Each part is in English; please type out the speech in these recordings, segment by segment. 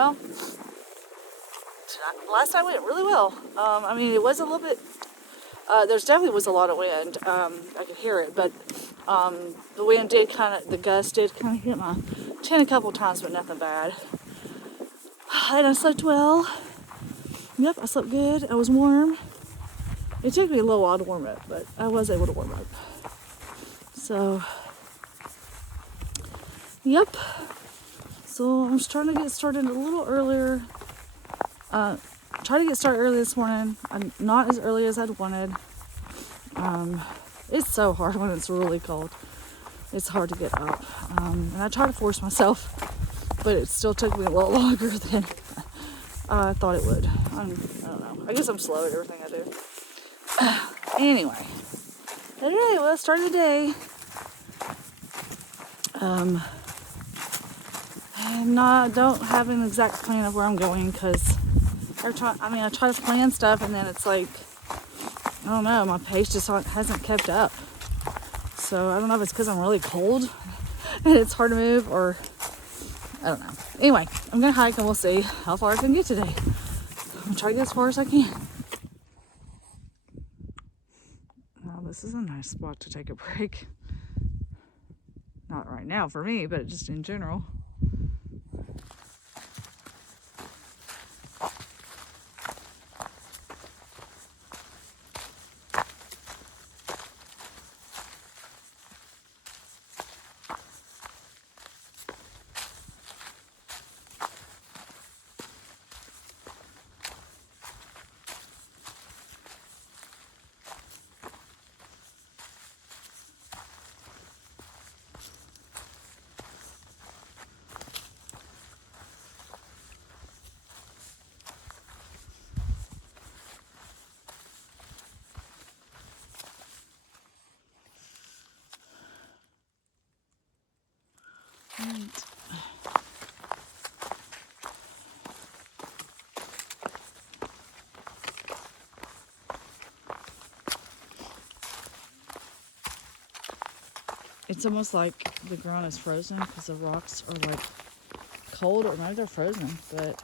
Well, last time went really well. I mean, it was a little bit, there's definitely was a lot of wind. I could hear it, but the wind did the gust did kind of hit my chin a couple times, but nothing bad. And I slept well. Yep, I slept good. I was warm. It took me a little while to warm up, but I was able to warm up. So, yep. So I'm trying to get started a little earlier. Try to get started early this morning. I'm not as early as I'd wanted. It's so hard when it's really cold. It's hard to get up. And I try to force myself, but it still took me a little longer than I thought it would. I don't know. I guess I'm slow at everything I do. Anyway, today, well, start of the day. Don't have an exact plan of where I'm going because I try to plan stuff and then it's like, I don't know, my pace just hasn't kept up. So I don't know if it's because I'm really cold and it's hard to move or I don't know. Anyway, I'm going to hike and we'll see how far I can get today. I'm going to try to get as far as I can. Well, this is a nice spot to take a break. Not right now for me, but just in general. Right. It's almost like the ground is frozen because the rocks are like cold or maybe they're frozen, but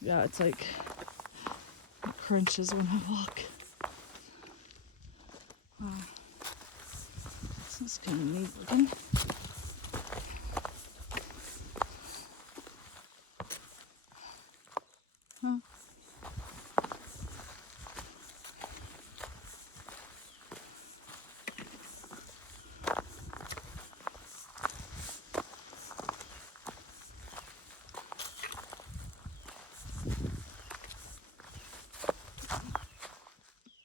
yeah, it's like it crunches when I walk. Wow. This is kind of neat looking. Huh.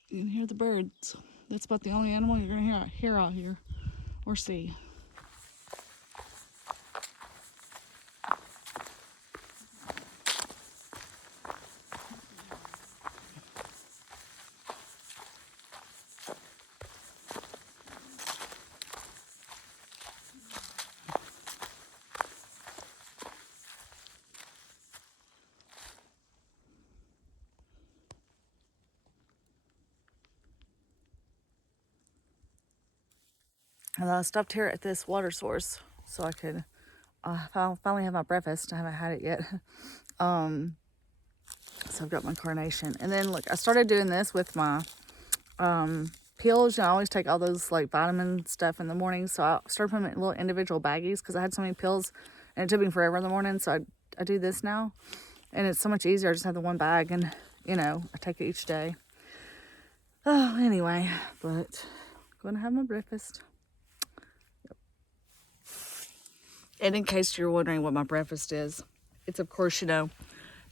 You can hear the birds. That's about the only animal you're going to hear out here or see. And I stopped here at this water source so I could finally have my breakfast. I haven't had it yet. So I've got my carnation. And then look, I started doing this with my pills. You know, I always take all those like vitamin stuff in the morning. So I started putting them in little individual baggies because I had so many pills and it took me forever in the morning. So I do this now. And it's so much easier. I just have the one bag and, you know, I take it each day. Oh, anyway, but I'm going to have my breakfast. And in case you're wondering what my breakfast is, it's of course, you know,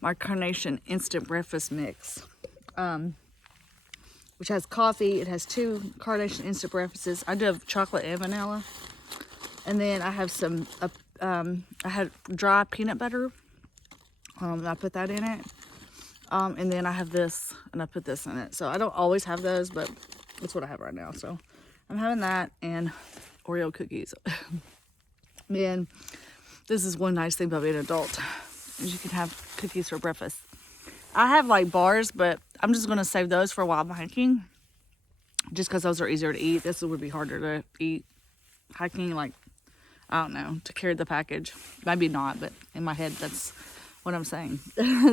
my carnation instant breakfast mix, which has coffee. It has 2 carnation instant breakfasts. I do have chocolate and vanilla. And then I have some, I had dry peanut butter. And I put that in it. And then I have this, and I put this in it. So I don't always have those, but that's what I have right now. So I'm having that and Oreo cookies. Man, this is one nice thing about being an adult, is you can have cookies for breakfast. I have like bars, but I'm just going to save those for while I'm hiking, just because those are easier to eat. This would be harder to eat hiking, like, I don't know, to carry the package. Maybe not, but in my head, that's what I'm saying.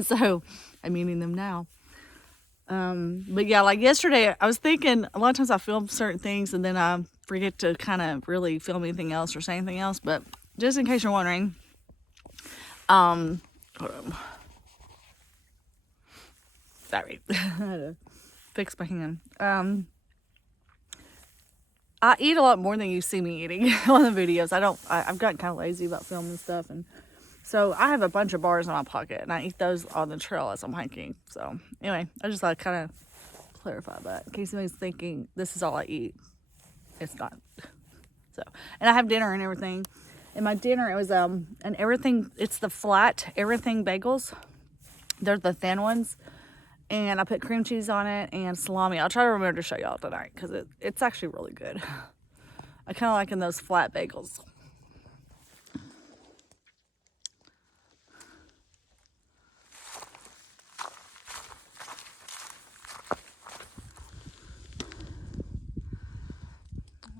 So I'm eating them now. But yeah, like yesterday, I was thinking a lot of times I film certain things and then I forget to kind of really film anything else or say anything else. But just in case you're wondering, hold on. Sorry, I had to fix my hand. I eat a lot more than you see me eating on the videos. I've gotten kind of lazy about filming stuff, and so I have a bunch of bars in my pocket, and I eat those on the trail as I'm hiking. So anyway, I just thought I'd kind of clarify that in case anybody's thinking this is all I eat. It's not. So, and I have dinner and everything. And my dinner, it was and everything. It's the flat everything bagels. They're the thin ones. And I put cream cheese on it and salami. I'll try to remember to show y'all tonight because it's actually really good. I kind of like in those flat bagels.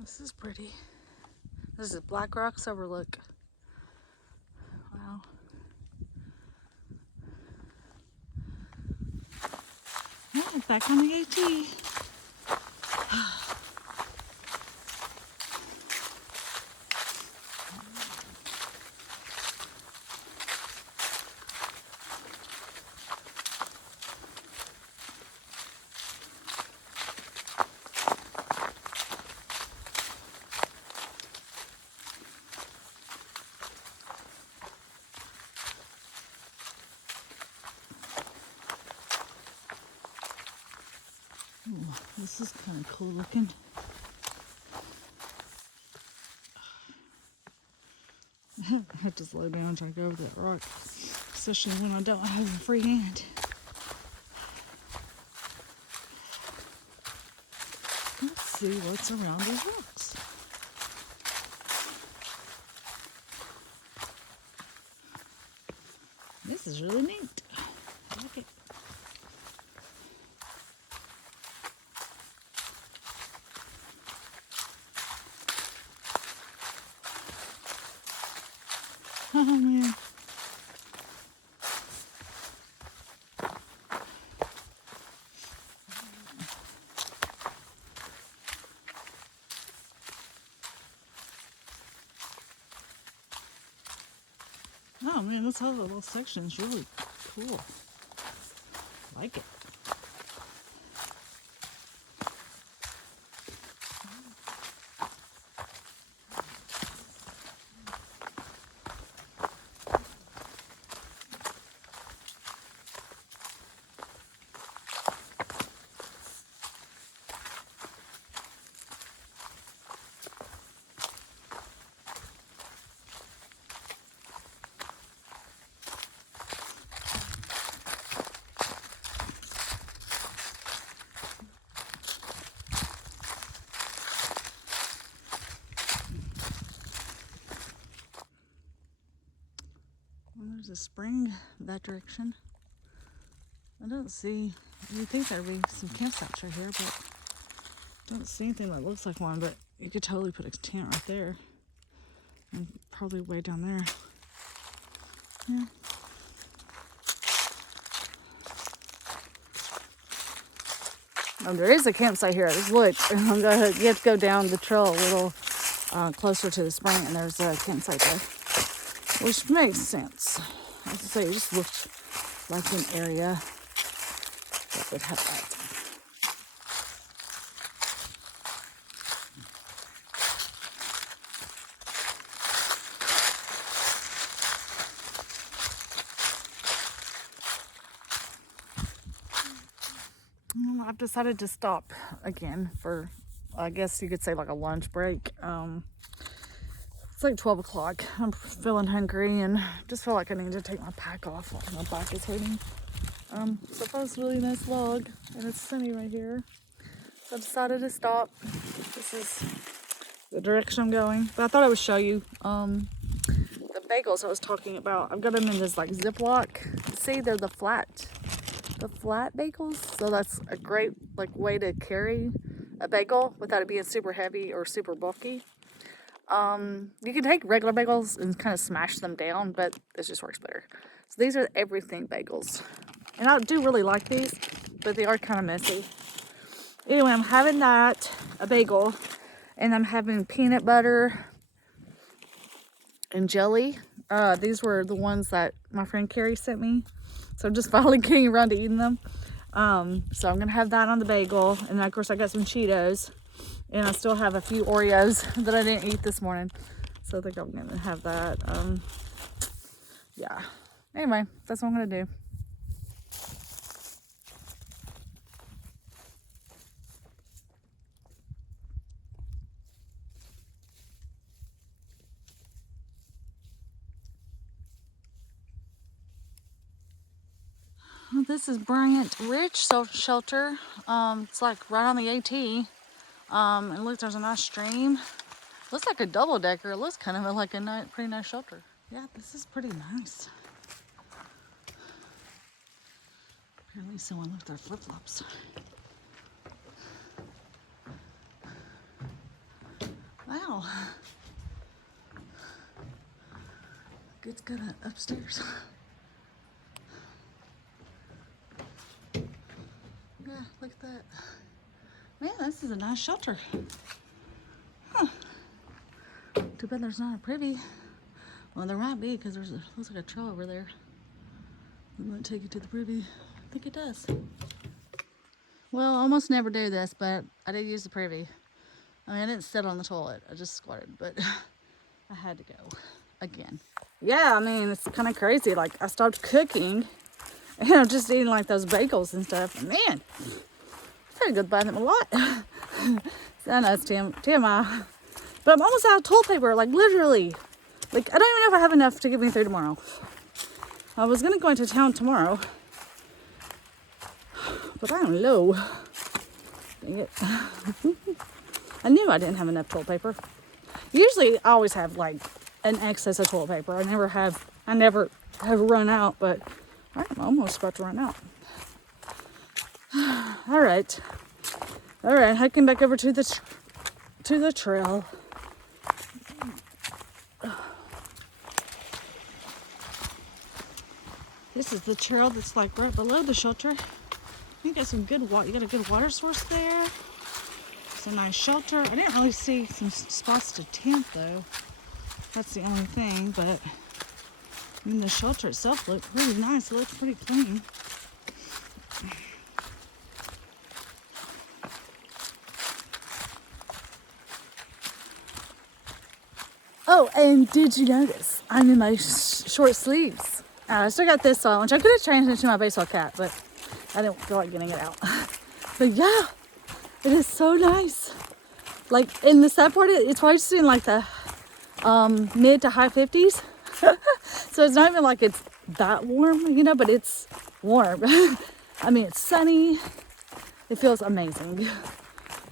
This is pretty. This is Black Rocks Overlook. Wow. Yeah, back on the AT. Ooh, this is kind of cool looking. I have to slow down trying to go over that rock, especially when I don't have a free hand. Let's see what's around these rocks. This is really neat. I like it. Oh man. Oh man, this whole little section is really cool. I like it. There's a spring that direction. I don't see, you'd think there'd be some campsites right here, but I don't see anything that looks like one, but you could totally put a tent right there. And probably way down there. Yeah. Oh, there is a campsite here. Just look. You have to go down the trail a little closer to the spring, and there's a campsite there. Which makes sense. As I say, it just looked like an area that would have that. I've decided to stop again for, I guess you could say, like a lunch break. It's like 12 o'clock. I'm feeling hungry and just feel like I need to take my pack off. My back is hurting. So I found this really nice log and it's sunny right here. So I decided to stop. This is the direction I'm going. But I thought I would show you the bagels I was talking about. I've got them in this like Ziploc. See, they're the flat bagels. So that's a great like way to carry a bagel without it being super heavy or super bulky. You can take regular bagels and kind of smash them down, but it just works better. So these are everything bagels. And I do really like these, but they are kind of messy. Anyway, I'm having that, a bagel, and I'm having peanut butter and jelly. These were the ones that my friend Carrie sent me. So I'm just finally getting around to eating them. So I'm going to have that on the bagel. And then, of course, I got some Cheetos. And I still have a few Oreos that I didn't eat this morning. So I think I'm going to have that. Yeah. Anyway, that's what I'm going to do. This is Bryant Ridge Social Shelter. It's like right on the AT. And look, there's a nice stream. Looks like a double decker. It looks kind of like a pretty nice shelter. Yeah, this is pretty nice. Apparently someone left their flip-flops. Wow. It's got an upstairs. Yeah, look at that. Man, this is a nice shelter. Huh. Too bad there's not a privy. Well, there might be because looks like a trail over there. It might take you to the privy. I think it does. Well, I almost never do this, but I did use the privy. I mean, I didn't sit on the toilet. I just squatted, but I had to go again. Yeah, I mean, it's kind of crazy. Like, I stopped cooking, and I'm just eating, like, those bagels and stuff. And, man, pretty good buying them a lot. So I know it's TMI. But I'm almost out of toilet paper, like, literally. Like, I don't even know if I have enough to get me through tomorrow. I was going to go into town tomorrow. But I don't know. Dang it. I knew I didn't have enough toilet paper. Usually, I always have, like, an excess of toilet paper. I never have run out, but I'm almost about to run out. All right, hiking back over to the trail. This is the trail that's like right below the shelter. You got some good water. You got a good water source there. It's a nice shelter. I didn't really see some spots to tent though. That's the only thing, but I mean the shelter itself looked really nice. It looked pretty clean. Oh, and did you notice I'm in my short sleeves? I still got this on, which I could have changed into my baseball cap, but I didn't feel like getting it out. But yeah, it is so nice. Like, in the sad part, it's probably just in like the mid to high 50s. So it's not even like it's that warm, you know, but it's warm. I mean, it's sunny. It feels amazing.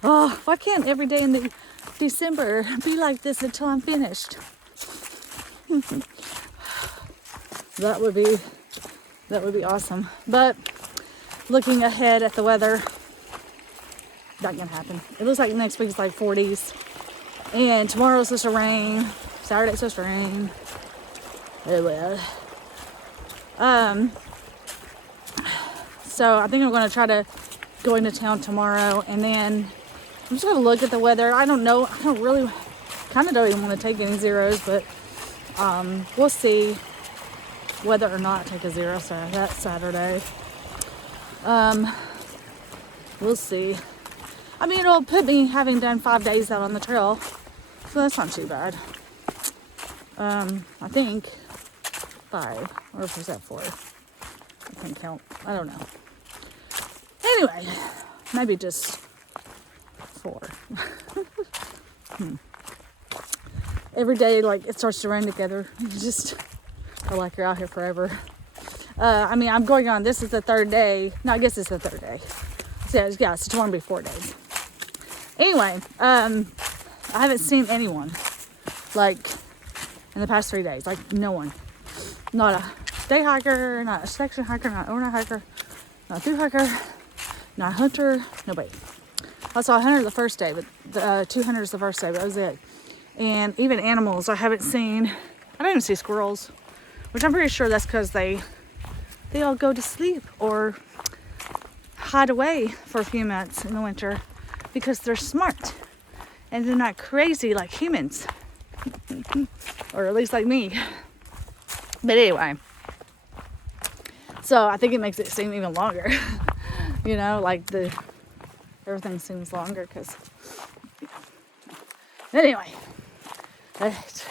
Oh, why can't every day in December be like this until I'm finished? That would be awesome. But looking ahead at the weather, not gonna happen. It looks like next week's like 40s, and tomorrow's supposed to rain. Saturday's supposed to rain. It will. So I think I'm gonna try to go into town tomorrow, and then I'm just gonna look at the weather. I don't know. I don't really, kind of don't even want to take any zeros, but we'll see whether or not take a zero that Saturday. We'll see. I mean, it'll put me having done 5 days out on the trail, so that's not too bad. I think 5, or was that 4? I can't count. I don't know. Anyway, maybe just 4. Every day, like, it starts to rain together. You just feel like you're out here forever. I mean, I'm going on, this is the 3rd day. No, I guess it's the 3rd day. So, yeah, so tomorrow will be 4 days. Anyway, I haven't seen anyone, like, in the past 3 days. Like, no one. Not a day hiker, not a section hiker, not an overnight hiker, not a through hiker, not a hunter, nobody. I saw a hunter the first day, but the 2 hunters the first day, but that was it. And even animals, I haven't seen. I didn't even see squirrels. which I'm pretty sure that's because they all go to sleep or hide away for a few months in the winter because they're smart and they're not crazy like humans, or at least like me. But anyway, so I think it makes it seem even longer. You know, like everything seems longer because, anyway. Right.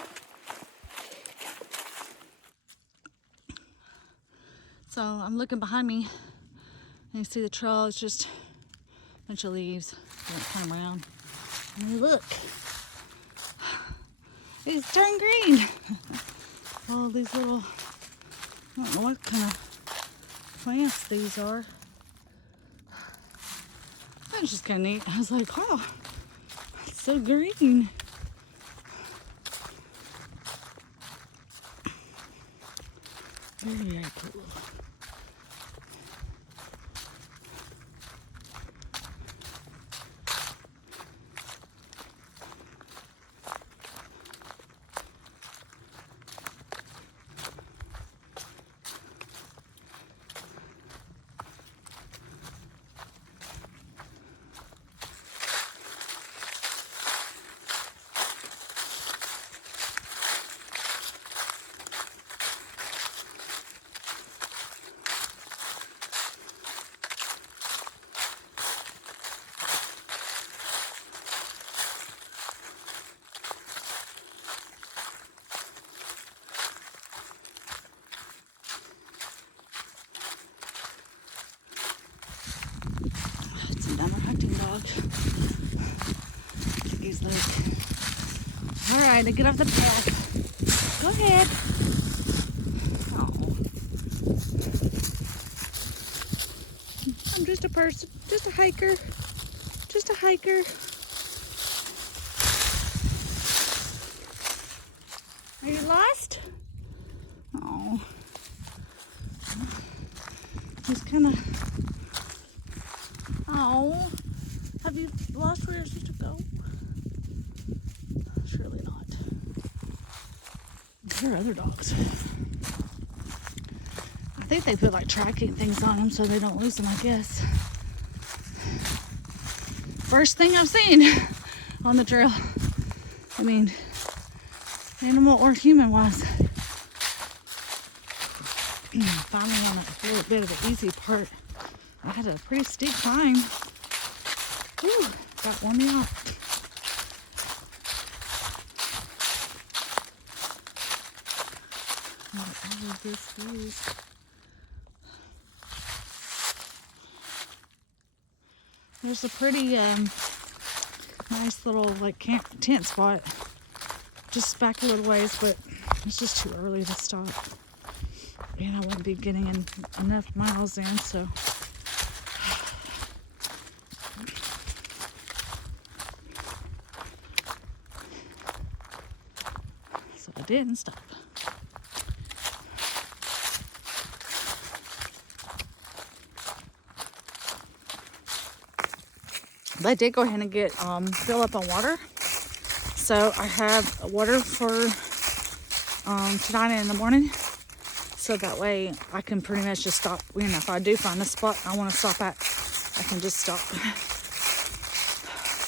So I'm looking behind me and you see the trail is just a bunch of leaves. Come around and look, it's turned green. All these little, I don't know what kind of plants these are. That's just kind of neat. I was like, wow, it's so green. Very cool. It's another hunting dog. He's like, all right, I get off the path. Go ahead. Oh, I'm just a person, just a hiker, just a hiker. Are you lost? Oh, he's kind of. Oh, have you lost where you're supposed to go? Surely not. There are other dogs. I think they put like tracking things on them so they don't lose them, I guess. First thing I've seen on the trail. I mean, animal or human wise. Finally on a little bit of the easy part. I had a pretty steep climb. Whew, that wore me out. All of these views. There's a pretty nice little like tent spot just back a little ways, but it's just too early to stop. And I won't be getting enough miles in, so. So I didn't stop. But I did go ahead and get fill up on water. So I have water for tonight and in the morning. So that way I can pretty much just stop. You know, if I do find a spot I want to stop at, I can just stop.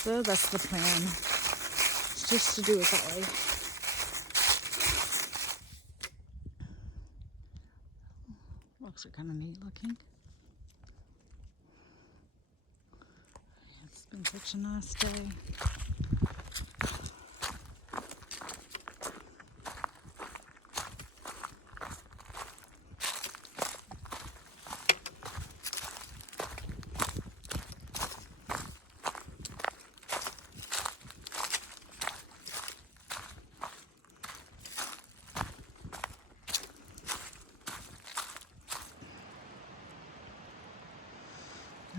So that's the plan. It's just to do it that way. Rocks are kind of neat looking. It's been such a nice day.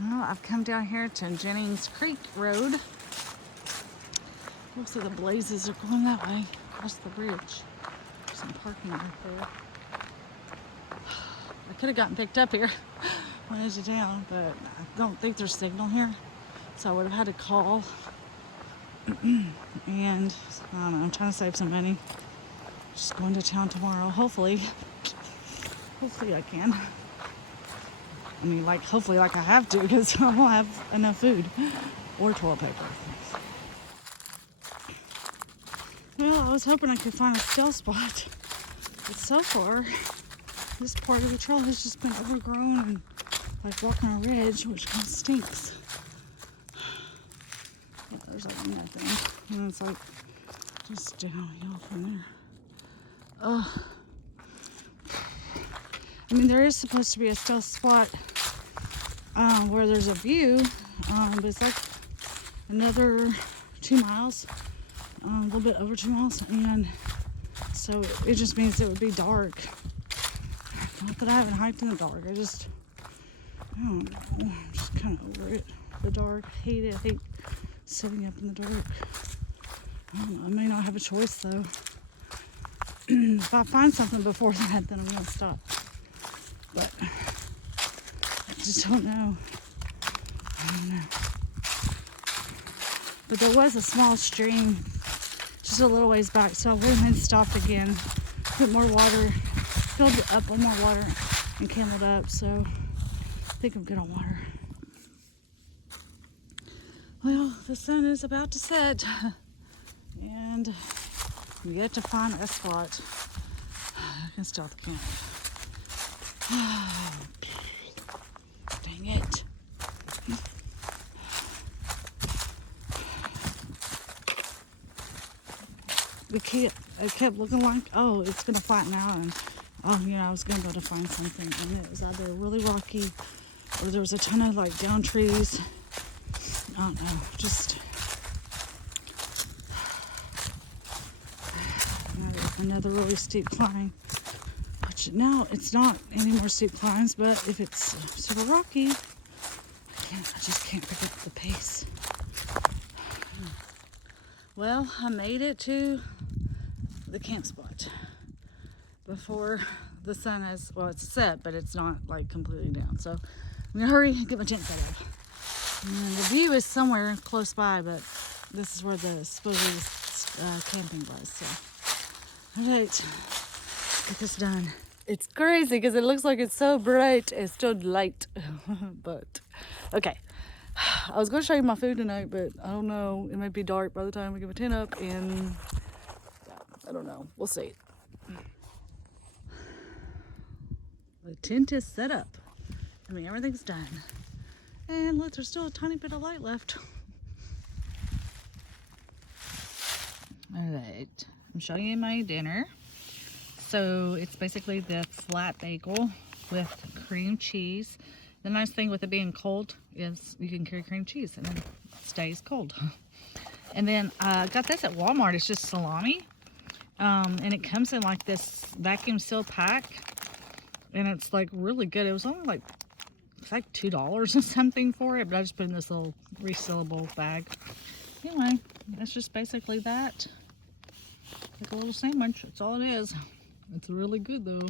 Well, I've come down here to Jennings Creek Road. Looks like the blazes are going that way, across the bridge. There's some parking right there. I could have gotten picked up here when I was down, but I don't think there's signal here. So I would have had to call. And I don't know, I'm trying to save some money. Just going to town tomorrow, hopefully. Hopefully I can. I mean, like, hopefully like I have to, because I won't have enough food or toilet paper. Well, I was hoping I could find a stealth spot, but so far, this part of the trail has just been overgrown and like walking on a ridge, which kind of stinks. But there's like nothing, and it's like just downhill from there. I mean, there is supposed to be a stealth spot where there's a view, but it's like another 2 miles, a little bit over 2 miles, and so it just means it would be dark. Not that I haven't hiked in the dark, I don't know, I'm just kind of over it. The dark, I hate it. I hate sitting up in the dark. I don't know, I may not have a choice though. If I find something before that, then I'm gonna stop. But I just don't know. I don't know. But there was a small stream just a little ways back, so I went and stopped again, put more water, filled it up with more water, and cameled up. So I think I'm good on water. Well, the sun is about to set, and I'm yet to find a spot I can stealth camp. Dang it. It kept looking like, oh, it's going to flatten out, and oh, you know, I was going to be able to find something, and it was either really rocky, or there was a ton of like down trees. I don't know, just another really steep climb. Which now it's not any more steep climbs, but if it's super rocky, I just can't pick up the pace. Well, I made it to the camp spot before the sun has, well, it's set, but it's not like completely down. So I'm gonna hurry and get my tent set up. And the view is somewhere close by, but this is where the supposed camping was. So, all right, get this done. It's crazy because it looks like it's so bright. It's still light, but okay. I was going to show you my food tonight, but I don't know. It might be dark by the time we get my tent up, and I don't know. We'll see. The tent is set up. I mean, everything's done. And look, there's still a tiny bit of light left. All right, I'm showing you my dinner. So it's basically the flat bagel with cream cheese. The nice thing with it being cold is you can carry cream cheese and it stays cold. And then I got this at Walmart. It's just salami. And it comes in like this vacuum seal pack. And it's like really good. It was only like, it's like $2 or something for it. But I just put in this little resealable bag. Anyway, that's just basically that. Like a little sandwich. That's all it is. It's really good though.